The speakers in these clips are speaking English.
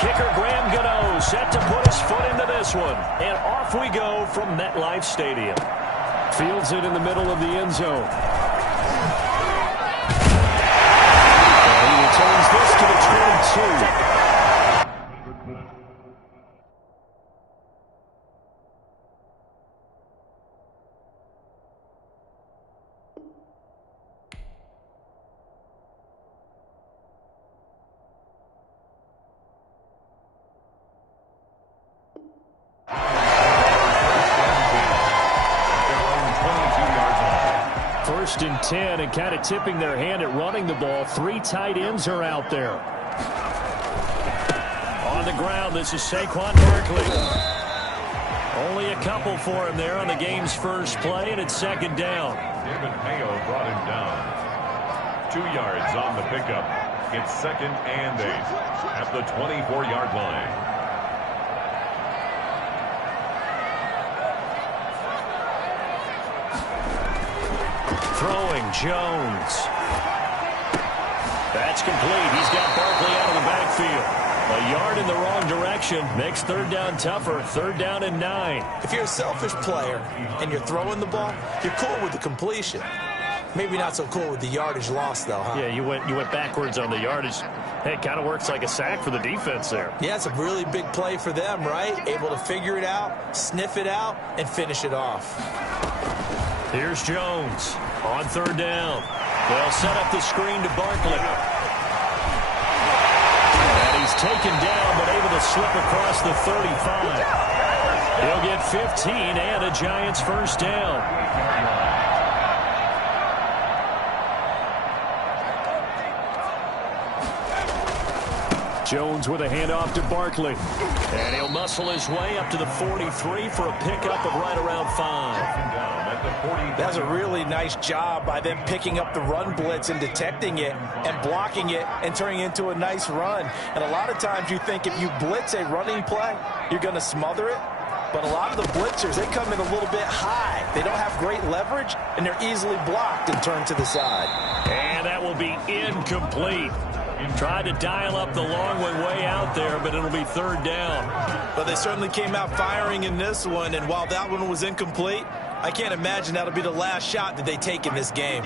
kicker, Graham Gano, set to put his foot into this one. And off we go from MetLife Stadium. Fields it in the middle of the end zone. And he returns this to the 22. First and 10, and kind of tipping their hand at running the ball. 3 tight ends are out there. On the ground, this is Saquon Barkley. Only a couple for him there on the game's first play, and it's second down. David Mayo brought him down. 2 yards on the pickup. It's second and 8 at the 24-yard line. Throwing, Jones. That's complete. He's got Barkley out of the backfield. A yard in the wrong direction makes third down tougher. Third down and 9. If you're a selfish player and you're throwing the ball, you're cool with the completion. Maybe not so cool with the yardage loss, though, huh? Yeah, you went backwards on the yardage. Hey, it kind of works like a sack for the defense there. Yeah, it's a really big play for them, right? Able to figure it out, sniff it out, and finish it off. Here's Jones on third down. They'll set up the screen to Barkley. And he's taken down, but able to slip across the 35. He'll get 15 and a Giants first down. Jones with a handoff to Barkley. And he'll muscle his way up to the 43 for a pickup of right around 5. That's a really nice job by them picking up the run blitz and detecting it and blocking it and turning it into a nice run. And a lot of times you think if you blitz a running play, you're going to smother it. But a lot of the blitzers, they come in a little bit high. They don't have great leverage, and they're easily blocked and turned to the side. And that will be incomplete. Tried to dial up the long one way out there, but it'll be third down. But they certainly came out firing in this one, and while that one was incomplete, I can't imagine that'll be the last shot that they take in this game.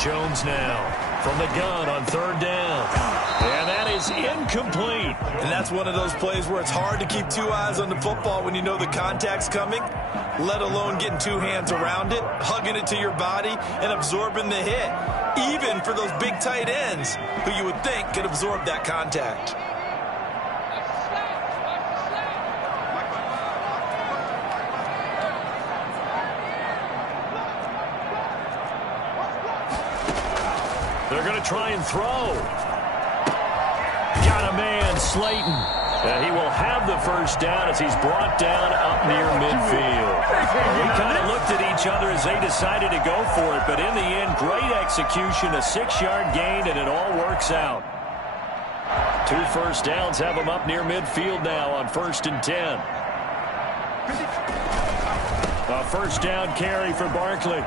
Jones now from the gun on third down. And that is incomplete. And that's one of those plays where it's hard to keep 2 eyes on the football when you know the contact's coming, let alone getting 2 hands around it, hugging it to your body, and absorbing the hit. Even for those big tight ends who you would think could absorb that contact. They're going to try and throw. Got a man, Slayton. He will have the first down as he's brought down up near midfield. We kind of looked at each other as they decided to go for it, but in the end, great execution, a 6-yard gain, and it all works out. 2 first downs have them up near midfield now on 1st and 10. A first down carry for Barkley.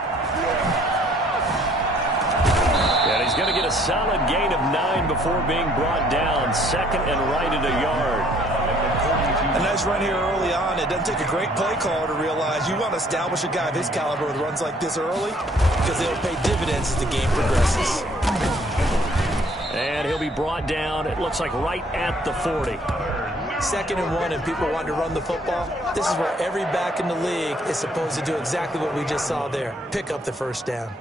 And he's going to get a solid gain of 9 before being brought down. Second and right at a yard. A nice run here early on. It doesn't take a great play caller to realize you want to establish a guy of his caliber with runs like this early because they'll pay dividends as the game progresses. And he'll be brought down, it looks like right at the 40. 2nd and 1 and people want to run the football. This is where every back in the league is supposed to do exactly what we just saw there. Pick up the first down.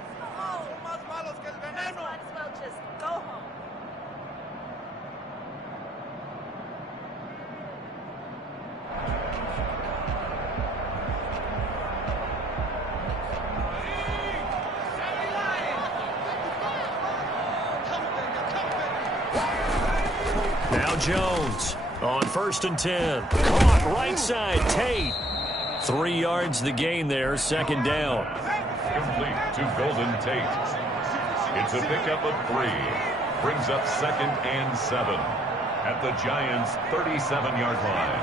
Jones on 1st and 10. Caught right side, Tate. 3 yards the gain there, second down. Complete to Golden Tate. It's a pickup of 3. Brings up 2nd and 7 at the Giants' 37-yard line.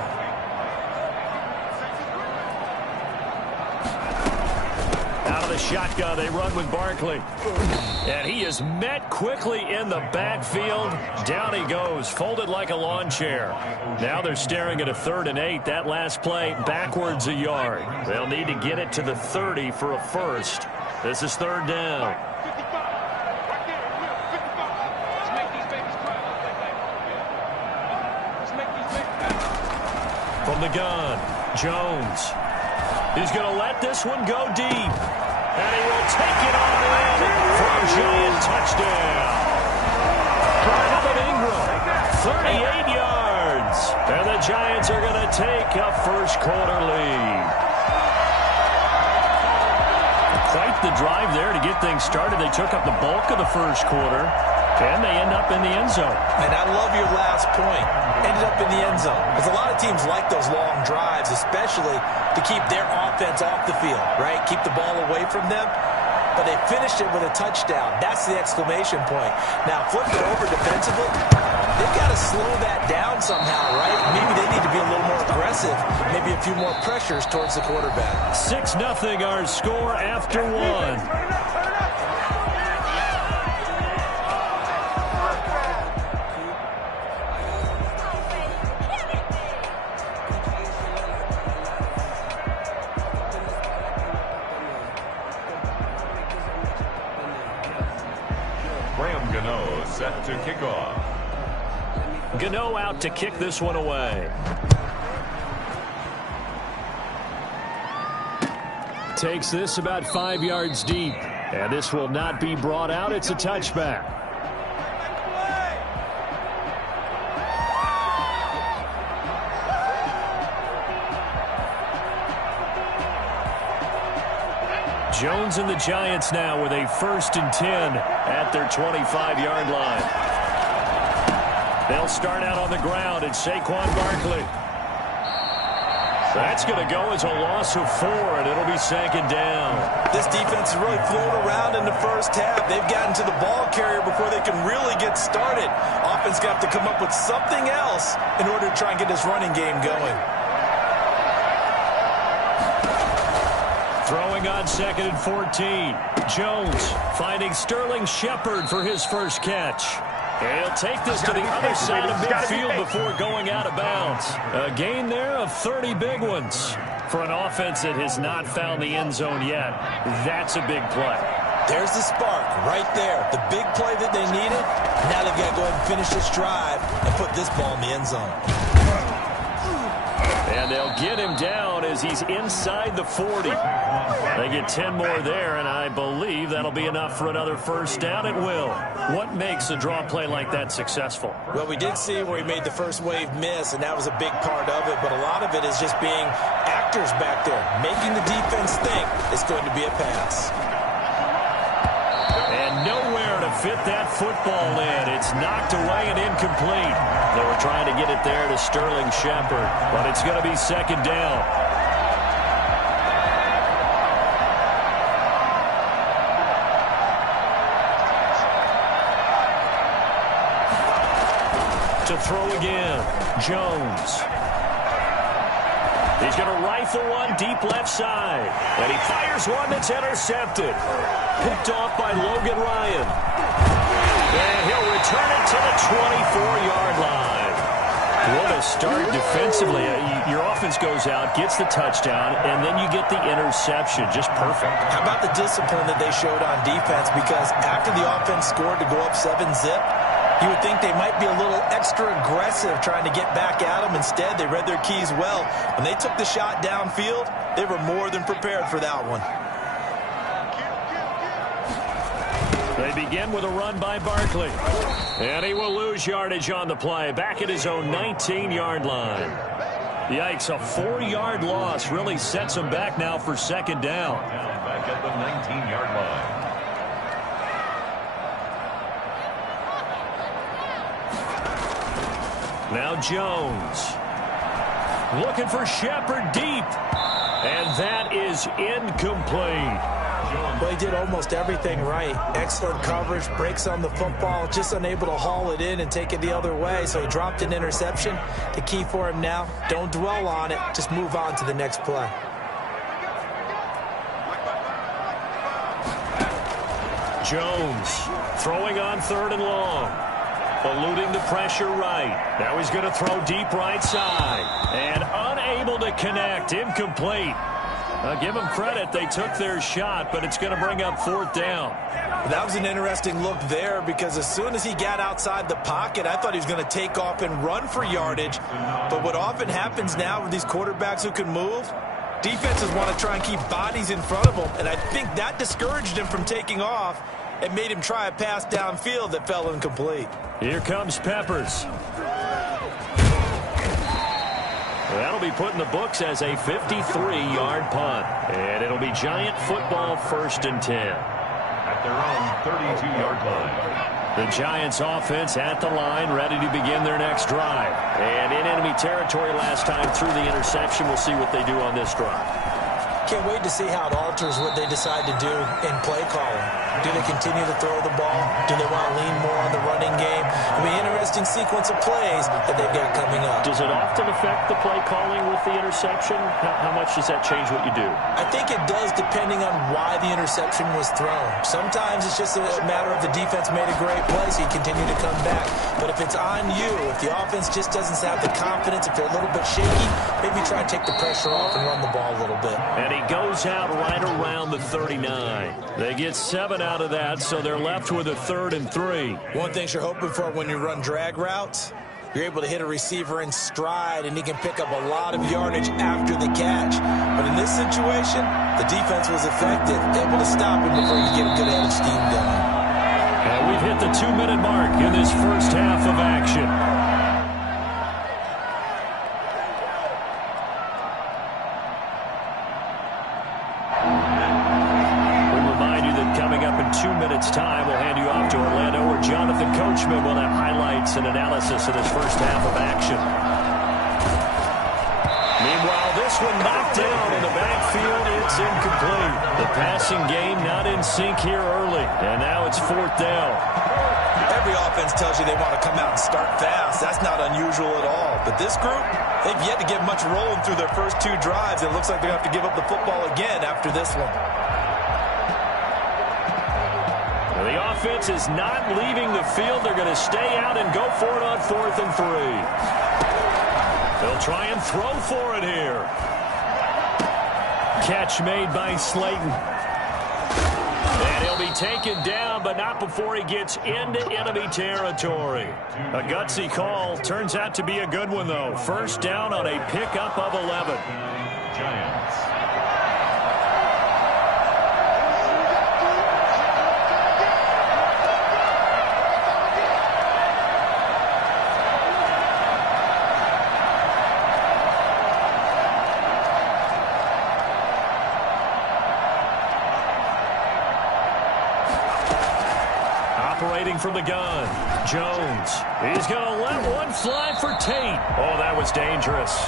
Out of Out of the shotgun, they run with Barkley. And he is met quickly in the backfield. Down he goes, folded like a lawn chair. Now they're staring at a 3rd and 8. That last play, backwards a yard. They'll need to get it to the 30 for a first. This is 3rd down. From the gun, Jones. He's going to let this one go deep. And he will take it on in for a giant touchdown. Evan Ingram, 38 yards. And the Giants are going to take a first-quarter lead. Quite the drive there to get things started. They took up the bulk of the first quarter, and they end up in the end zone. And I love your last point. Ended up in the end zone. Because a lot of teams like those long drives, especially to keep their offense off the field, right? Keep the ball away from them. But they finished it with a touchdown. That's the exclamation point. Now, flip it over defensively. They've got to slow that down somehow, right? Maybe they need to be a little more aggressive. Maybe a few more pressures towards the quarterback. 6-0 our score after 1. Set to kick off. Gano out to kick this one away. Takes this about 5 yards deep. And this will not be brought out. It's a touchback. Jones and the Giants now with a 1st and 10 at their 25-yard line. They'll start out on the ground. It's Saquon Barkley. That's going to go as a loss of 4, and it'll be 2nd down. This defense has really flown around in the first half. They've gotten to the ball carrier before they can really get started. Offense got to come up with something else in order to try and get this running game going. Throwing on 2nd and 14. Jones finding Sterling Shepard for his first catch. And he'll take this to the other side of midfield before going out of bounds. A gain there of 30 big ones. For an offense that has not found the end zone yet, that's a big play. There's the spark right there. The big play that they needed. Now they've got to go ahead and finish this drive and put this ball in the end zone. And they'll get him down as he's inside the 40. They get 10 more there, and I believe that'll be enough for another first down. It will. What makes a draw play like that successful? Well, we did see where he made the first wave miss, and that was a big part of it. But a lot of it is just being actors back there, making the defense think it's going to be a pass. And nowhere to fit that football in. It's knocked away and incomplete. They were trying to get it there to Sterling Shepard, but it's going to be 2nd down. To throw again, Jones. He's going to rifle one deep left side. And he fires one that's intercepted. Picked off by Logan Ryan. And he'll return it to the 24-yard line. What a start defensively. Your offense goes out, gets the touchdown, and then you get the interception. Just perfect. How about the discipline that they showed on defense? Because after the offense scored to go up 7-zip, you would think they might be a little extra aggressive trying to get back at them. Instead, they read their keys well. When they took the shot downfield, they were more than prepared for that one. They begin with a run by Barkley. And he will lose yardage on the play. Back at his own 19-yard line. Yikes, a 4-yard loss really sets him back now for 2nd down. Back at the 19-yard line. Now Jones. Looking for Shepard deep. And that is incomplete. Well, he did almost everything right. Excellent coverage, breaks on the football, just unable to haul it in and take it the other way. So he dropped an interception. The key for him now, don't dwell on it. Just move on to the next play. Jones throwing on 3rd and long. Eluding the pressure right. Now he's going to throw deep right side. And unable to connect. Incomplete. Give them credit. They took their shot, but it's going to bring up 4th down. That was an interesting look there because as soon as he got outside the pocket, I thought he was going to take off and run for yardage. But what often happens now with these quarterbacks who can move, defenses want to try and keep bodies in front of them, and I think that discouraged him from taking off and made him try a pass downfield that fell incomplete. Here comes Peppers. That'll be put in the books as a 53-yard punt. And it'll be Giant football 1st and 10. At their own 32-yard line. The Giants offense at the line, ready to begin their next drive. And in enemy territory last time through the interception. We'll see what they do on this drive. Can't wait to see how it alters what they decide to do in play calling. Do they continue to throw the ball? Do they want to lean more on the running game? It'll be an interesting sequence of plays that they've got coming up. Does it often affect the play calling with the interception? How much does that change what you do? I think it does depending on why the interception was thrown. Sometimes it's just a matter of the defense made a great play, so you continue to come back. But if it's on you, if the offense just doesn't have the confidence, if they're a little bit shaky, maybe try and take the pressure off and run the ball a little bit. And he goes out right around the 39. They get 7 out of that, so they're left with a 3rd and 3. One thing you're hoping for when you run drag routes, you're able to hit a receiver in stride, and he can pick up a lot of yardage after the catch. But in this situation, the defense was effective, able to stop him before you get a good head of steam going. And we've hit the 2-minute mark in this first half of action. Time, we'll hand you off to Orlando, where Jonathan Coachman will have highlights and analysis of this first half of action. Meanwhile, this one knocked down in the backfield. It's incomplete. The passing game not in sync here early, and now it's 4th down. Every offense tells you they want to come out and start fast. That's not unusual at all. But this group, they've yet to get much rolling through their first 2 drives. It looks like they're going to have to give up the football again after this one. The offense is not leaving the field. They're going to stay out and go for it on 4th and 3. They'll try and throw for it here. Catch made by Slayton. And he'll be taken down, but not before he gets into enemy territory. A gutsy call. Turns out to be a good one, though. First down on a pickup of 11. Giants. From the gun, Jones. He's going to let one fly for Tate. Oh, that was dangerous.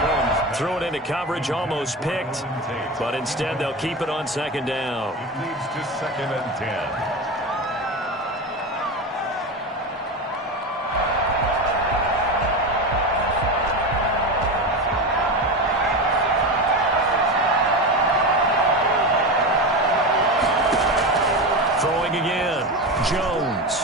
Jones threw it into coverage, almost picked, but instead they'll keep it on 2nd down. It leads to 2nd and 10. Jones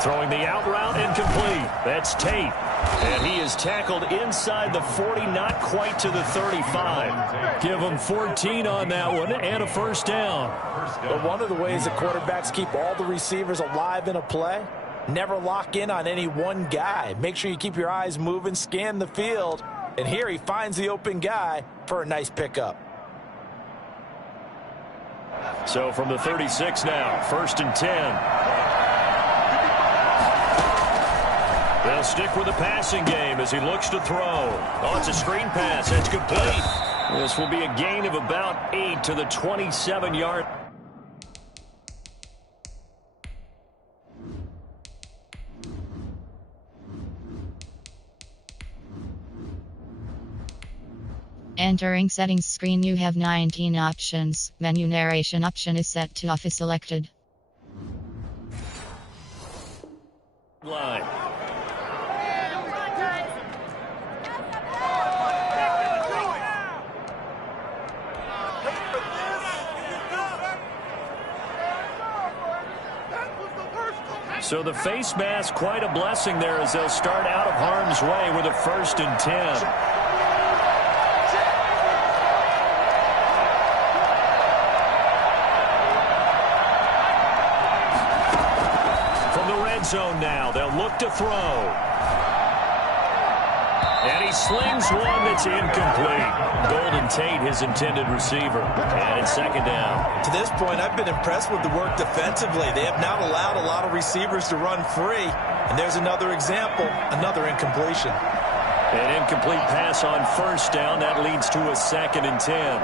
throwing the out route incomplete. That's Tate. And he is tackled inside the 40, not quite to the 35. Give him 14 on that one and a first down. But one of the ways that quarterbacks keep all the receivers alive in a play, never lock in on any one guy. Make sure you keep your eyes moving, scan the field. And here he finds the open guy for a nice pickup. So from the 36 now, 1st and 10. They'll stick with the passing game as he looks to throw. Oh, it's a screen pass. It's complete. This will be a gain of about 8 to the 27-yard. Entering settings screen, you have 19 options. Menu narration option is set to office selected. Line. So the face mask, quite a blessing there as they'll start out of harm's way with a 1st and 10. From the red zone now, they'll look to throw. And he slings one that's incomplete. Golden Tate, his intended receiver. And it's 2nd down. To this point, I've been impressed with the work defensively. They have not allowed a lot of receivers to run free. And there's another example, another incompletion. An incomplete pass on 1st down. That leads to a 2nd and 10.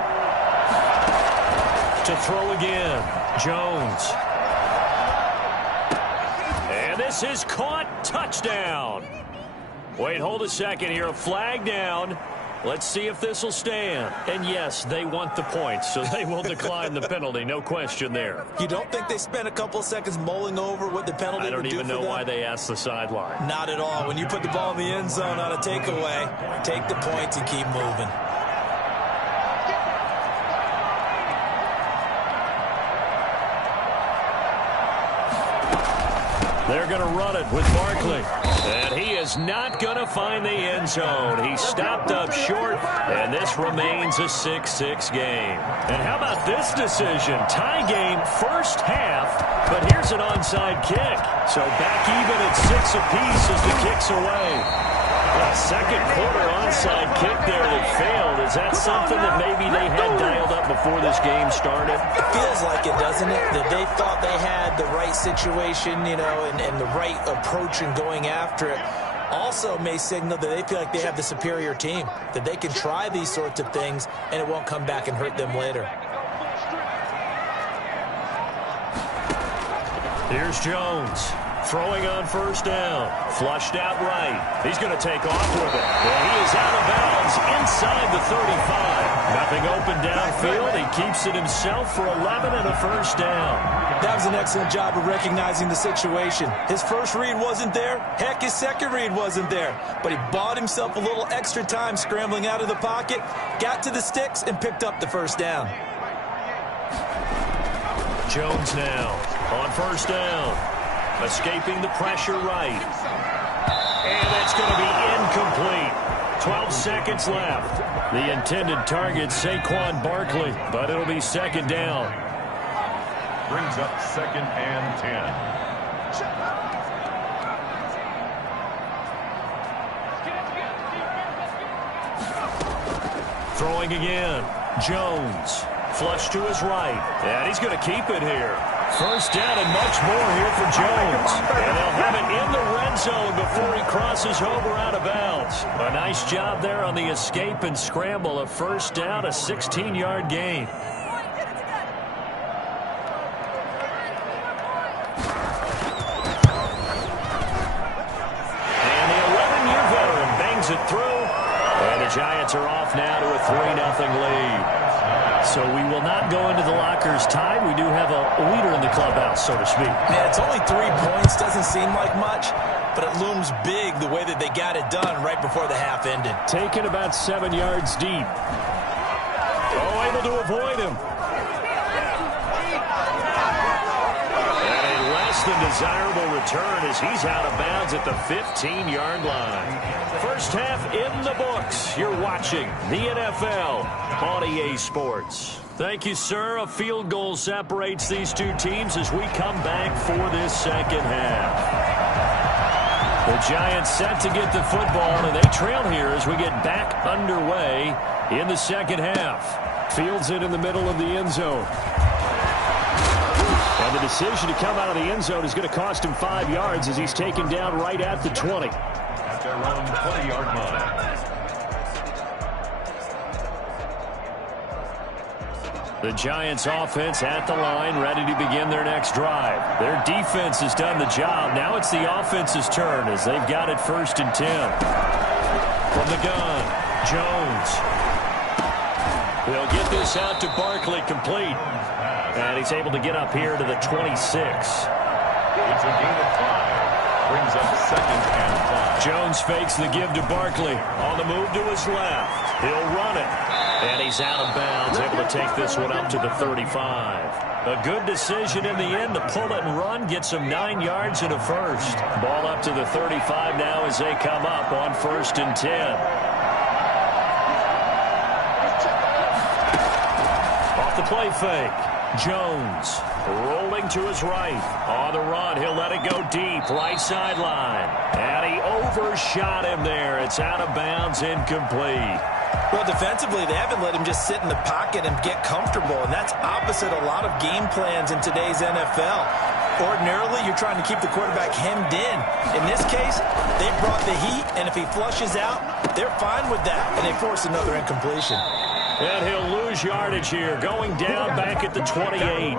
To throw again, Jones. And this is caught. Touchdown. Wait, hold a second here. A flag down. Let's see if this will stand. And yes, they want the points, so they will decline the penalty. No question there. You don't think they spent a couple of seconds mulling over what the penalty would do for them? I don't even know why they asked the sideline. Not at all. When you put the ball in the end zone on a takeaway, take the points and keep moving. They're going to run it with Barkley. And he is not going to find the end zone. He stopped up short, and this remains a 6-6 game. And how about this decision? Tie game, 1st half, but here's an onside kick. So back even at 6 apiece as the kick's away. A 2nd quarter onside kick there that failed. Is that something that maybe they had dialed up before this game started? It feels like it, doesn't it? That they thought they had the right situation, you know, and the right approach in going after it. Also may signal that they feel like they have the superior team, that they can try these sorts of things and it won't come back and hurt them later. Here's Jones. Throwing on 1st down. Flushed out right. He's going to take off with it. And he is out of bounds inside the 35. Nothing open downfield. He keeps it himself for 11 and a 1st down. That was an excellent job of recognizing the situation. His first read wasn't there. Heck, his second read wasn't there. But he bought himself a little extra time scrambling out of the pocket, got to the sticks, and picked up the 1st down. Jones now on 1st down. Escaping the pressure right. And that's going to be incomplete. 12 seconds left. The intended target, Saquon Barkley, but it'll be 2nd down. Brings up 2nd and 10. Throwing again. Jones. Flush to his right. And he's going to keep it here. 1st down and much more here for Jones. And they'll have it in the red zone before he crosses over out of bounds. A nice job there on the escape and scramble. A 1st down, a 16-yard gain. And the 11-year veteran bangs it through. And the Giants are off now to a 3-0 lead. So we will not go into the lockers tied. We do have a leader in the clubhouse, so to speak. Yeah, it's only 3 points. Doesn't seem like much, but it looms big the way that they got it done right before the half ended. Taken about 7 yards deep. Oh, able to avoid him. And a less than desirable return as he's out of bounds at the 15-yard line. 1st half in the books. You're watching the NFL on EA Sports. Thank you, sir. A field goal separates these two teams as we come back for this 2nd half. The Giants set to get the football, and they trail here as we get back underway in the 2nd half. Fields it in the middle of the end zone. And the decision to come out of the end zone is going to cost him 5 yards as he's taken down right at the 20. At their own 20-yard line. The Giants offense at the line, ready to begin their next drive. Their defense has done the job. Now it's the offense's turn as they've got it 1st and 10. From the gun, Jones. They'll get this out to Barkley, complete. And he's able to get up here to the 26. It's a gain of 5. Brings up 2nd and 5. Jones fakes the give to Barkley. On the move to his left. He'll run it. And he's out of bounds, able to take this one up to the 35. A good decision in the end to pull it and run, get some 9 yards and a first. Ball up to the 35 now as they come up on 1st and 10. Off the play fake. Jones rolling to his right. On the run, he'll let it go deep, right sideline. And he overshot him there. It's out of bounds, incomplete. Well, defensively, they haven't let him just sit in the pocket and get comfortable, and that's opposite a lot of game plans in today's NFL. Ordinarily, you're trying to keep the quarterback hemmed in. In this case, they brought the heat, and if he flushes out, they're fine with that, and they force another incompletion. And he'll lose yardage here, going down back at the 28.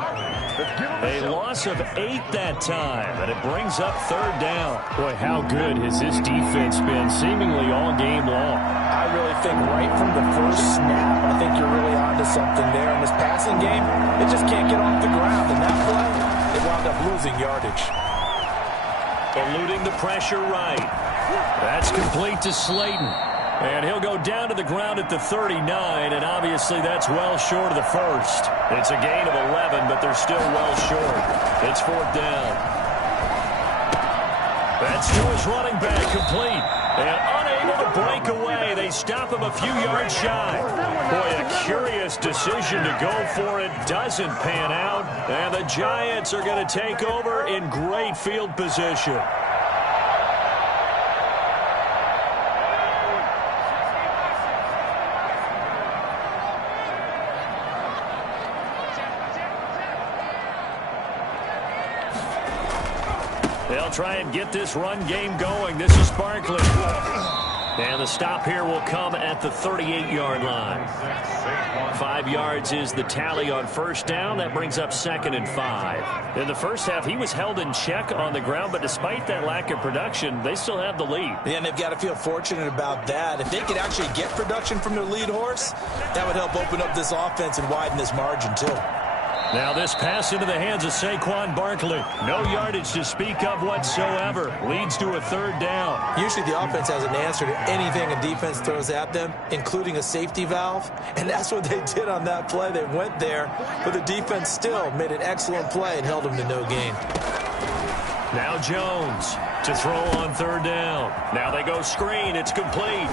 A loss of 8 that time, and it brings up 3rd down. Boy, how good has this defense been seemingly all game long? I really think right from the first snap, I think you're really onto something there. In this passing game, it just can't get off the ground. And that play, they wound up losing yardage. Eluding the pressure right. That's complete to Slayton. And he'll go down to the ground at the 39, and obviously that's well short of the first. It's a gain of 11, but they're still well short. It's 4th down. That's to his running back, complete. And unable to break away. They stop him a few yards shy. Boy, a curious decision to go for it. Doesn't pan out. And the Giants are going to take over in great field position. They'll try and get this run game going. This is Barkley. And the stop here will come at the 38-yard line. 5 yards is the tally on 1st down. That brings up 2nd and 5. In the first half, he was held in check on the ground, but despite that lack of production, they still have the lead. Yeah, and they've got to feel fortunate about that. If they could actually get production from their lead horse, that would help open up this offense and widen this margin, too. Now this pass into the hands of Saquon Barkley. No yardage to speak of whatsoever. Leads to a 3rd down. Usually the offense has an answer to anything a defense throws at them, including a safety valve. And that's what they did on that play. They went there, but the defense still made an excellent play and held them to no gain. Now Jones to throw on 3rd down. Now they go screen. It's complete.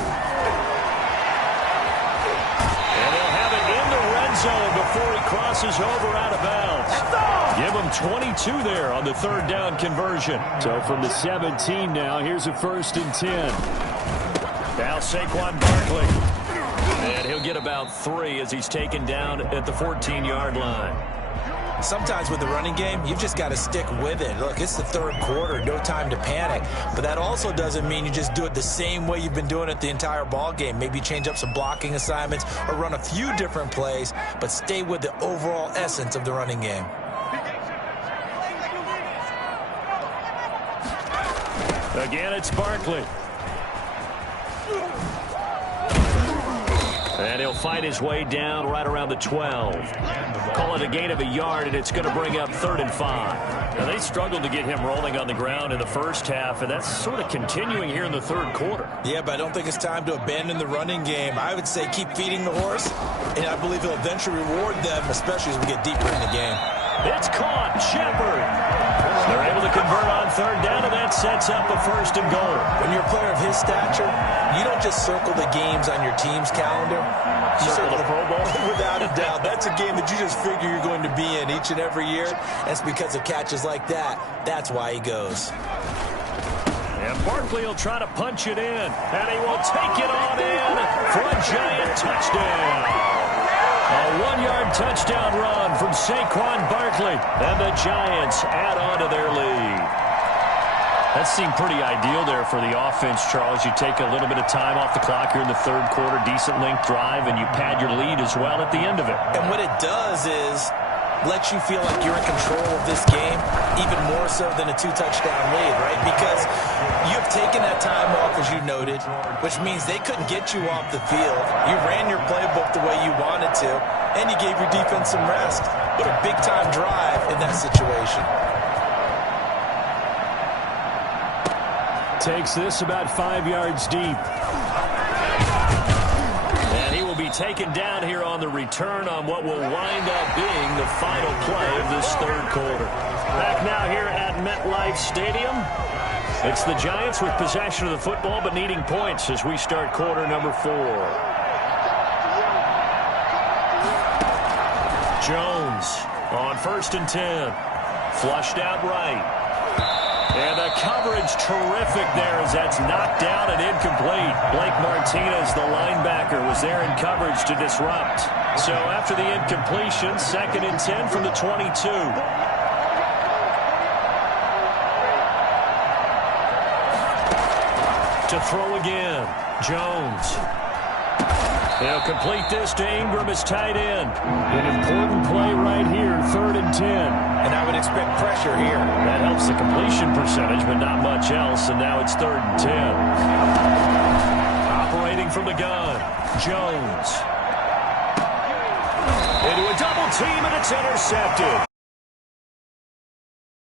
Zone before he crosses over out of bounds. Give him 22 there on the 3rd down conversion. So from the 17 now, here's a 1st and 10. Now Saquon Barkley. And he'll get about 3 as he's taken down at the 14-yard line. Sometimes with the running game, you've just got to stick with it. Look, it's the 3rd quarter, no time to panic. But that also doesn't mean you just do it the same way you've been doing it the entire ball game. Maybe change up some blocking assignments or run a few different plays, but stay with the overall essence of the running game. Again, it's Barkley. And he'll fight his way down right around the 12. Call it a gain of a yard, and it's going to bring up 3rd and 5. Now, they struggled to get him rolling on the ground in the first half, and that's sort of continuing here in the 3rd quarter. Yeah, but I don't think it's time to abandon the running game. I would say keep feeding the horse, and I believe he'll eventually reward them, especially as we get deeper in the game. It's caught. Shepard. They're able to convert on 3rd down, and that sets up a 1st and goal. When you're a player of his stature, you don't just circle the games on your team's calendar. You circle the Pro Bowl. Without a doubt. That's a game that you just figure you're going to be in each and every year. That's because of catches like that. That's why he goes. And Barkley will try to punch it in. And he will take it on in for a Giant touchdown. A 1-yard touchdown run from Saquon Barkley. And the Giants add on to their lead. That seemed pretty ideal there for the offense, Charles. You take a little bit of time off the clock here in the 3rd quarter, decent length drive, and you pad your lead as well at the end of it. And what it does is let you feel like you're in control of this game, even more so than a 2-touchdown lead, right? Because you've taken that time off, as you noted, which means they couldn't get you off the field. You ran your playbook the way you wanted to, and you gave your defense some rest. What a big-time drive in that situation. Takes this about 5 yards deep. And he will be taken down here on the return on what will wind up being the final play of this third quarter. Back now here at MetLife Stadium. It's the Giants with possession of the football but needing points as we start quarter number 4. Jones on 1st and 10. Flushed out right. And the coverage terrific there as that's knocked down and incomplete. Blake Martinez, the linebacker, was there in coverage to disrupt. So after the incompletion, 2nd and 10 from the 22. To throw again, Jones. They'll complete this to Ingram as tight end. An important play right here, 3rd and 10. And I would expect pressure here. That helps the completion percentage, but not much else, and now it's 3rd and 10. Operating from the gun, Jones. Into a double team, and it's intercepted.